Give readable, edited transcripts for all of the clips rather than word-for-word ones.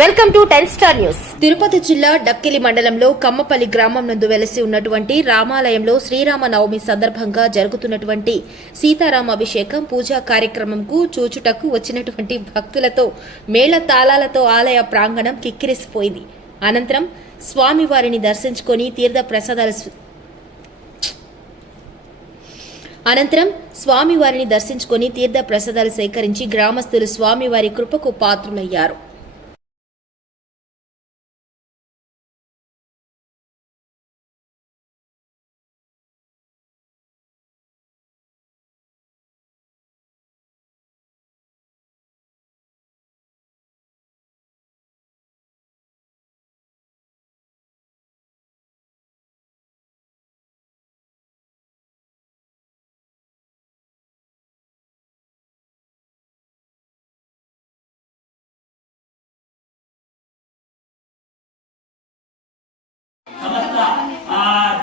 Welcome to 10 star news. Tirupati జిల్లా డక్కిలి మండలంలో కమ్మపల్లి గ్రామం నందు వెలసి ఉన్నటువంటి రామాలయంలో శ్రీరామ నవమి సందర్భంగా జరుగుతున్నటువంటి సీతారామ అభిషేకం పూజా కార్యక్రమంకు చూచుటకు వచ్చినటువంటి భక్తులతో మేళ తాళాలతో ఆలయ ప్రాంగణం కిక్కిరిసిపోయింది. అనంతరం స్వామివారిని దర్శించుకొని తీర్థ ప్రసాదాలు సేకరించి గ్రామస్తులు స్వామివారి కృపకు పాత్రులయ్యారు.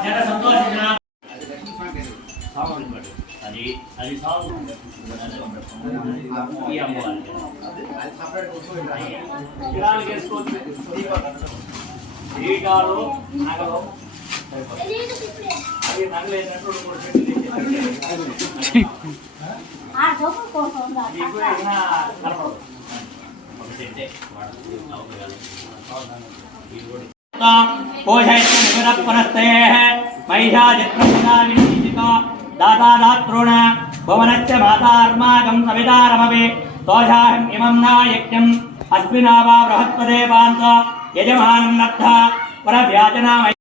జన సంతోషించిన అది అది సాగు ఈ అమ్మవారి శ్రీకాలు నగలు అది నగలేనట్టు दातादात्रोण भुवनस्य मातार्माकं सवितारमवे तोषाहम् इमं नायक्यम् अस्मिनावा बृहत्पदे पान्त यजमानं लब्धा परव्याजनामय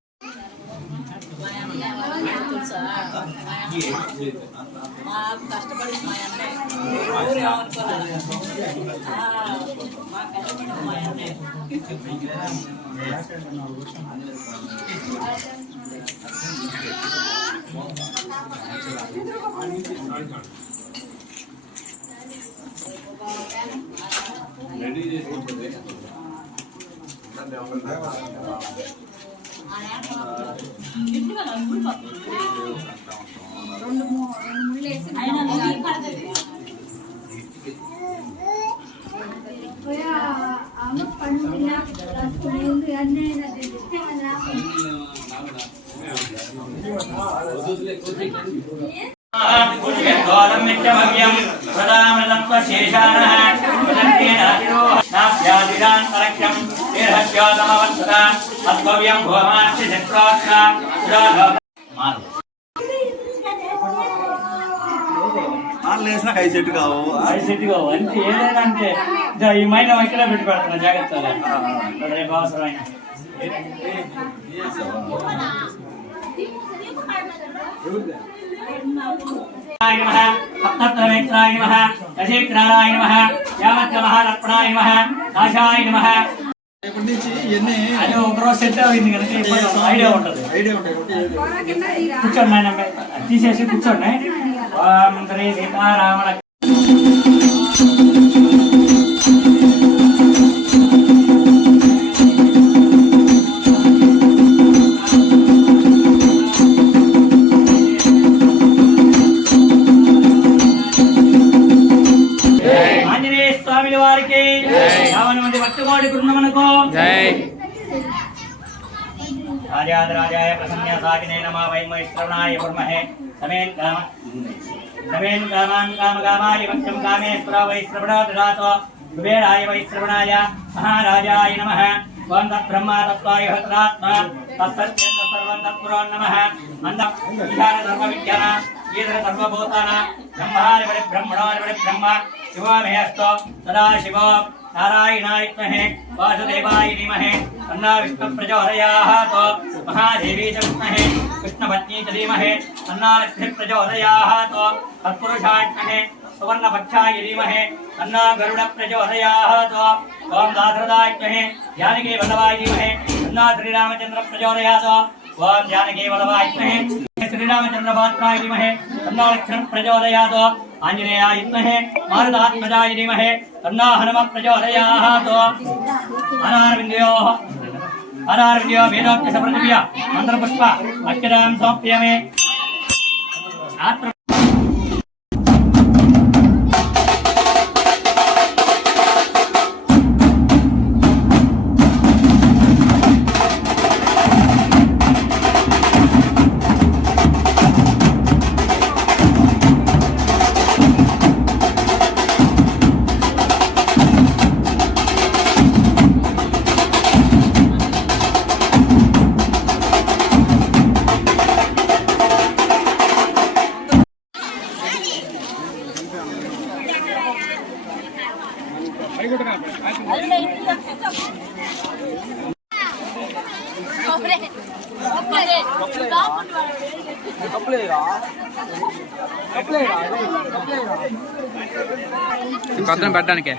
హై సెట్ కావు అంటే ఏదైనా అంటే ఈ మైనం ఇక్కడ పెట్టి పెడుతున్నా జాగ్రత్తగా రేపు అవసరమైన సప్తత్రనేత్రాయ నమః దశేత్రాయ నమః యావత్య మహారత్నాయ నమః నాశాయ నమః. అది ఒక రోజు సెట్ అయింది కనుక ఐడియా ఉంటుంది. కూర్చోండి ఆయన తీసేసి కూర్చోండి. శ్రీ సీతారామణ ఆంజనేయ స్వామి వారికి యావన మంది భక్తకోటి బృందమునకు రాజాయ ప్రసన్యసాగినే నమః వైశ్రవణాయ కుర్మహే సమేన్ కామాన్ కామకామాయ భక్తం కామేశ్వర వైశ్రవణో దదాతో కుబేరాయ వైశ్రవణాయ మహారాజాయ నమః. ఓం తద్బ్రహ్మ తత్వాయ హతరాత్మ తత్సత్యేంద్ర సర్వం తత్పురో నమః. మంద ఈశాన సర్వ విజ్ఞాన ఈశ్వర సర్వభూతాన బ్రహ్మాని బలి బ్రహ్మణోని బలి బ్రహ్మ శివోమేస్తో సదా శివో నారాయణాయ విద్మహే వాసుదేవాయ ధీమహి తన్నో విష్ణు ప్రచోదయాత్. మహాదేవీ చ విద్మహే కృష్ణపత్నీ చ ధీమహి తన్నో లక్ష్మీ ప్రచోదయాత్. తత్పురుషాయ విద్మహే సువర్ణపక్షాయ ధీమహి తన్నో గరుడ ప్రచోదయాత్. ఓం దాశరథాయ విద్మహే జానకీ వల్లభాయ ధీమహి తన్నో శ్రీరామచంద్ర ప్రచోదయాత్. ఓం జానకీ వల్లభాయ విద్మహే శ్రీరామచంద్ర పాత్రాయ ధీమహి తన్నో లక్ష్మీ ప్రచోదయాత్. ఆంజనేయాయ విద్మహే మారుతాత్మజాయ ధీమహి తన్నో హనుమ ప్రచోదయాత్. అనారవిందయో వేదోక్త సమృద్ధియ మంత్రపుష్ప అక్షరాం సమర్పయామి. పక్కన పెట్టడానికే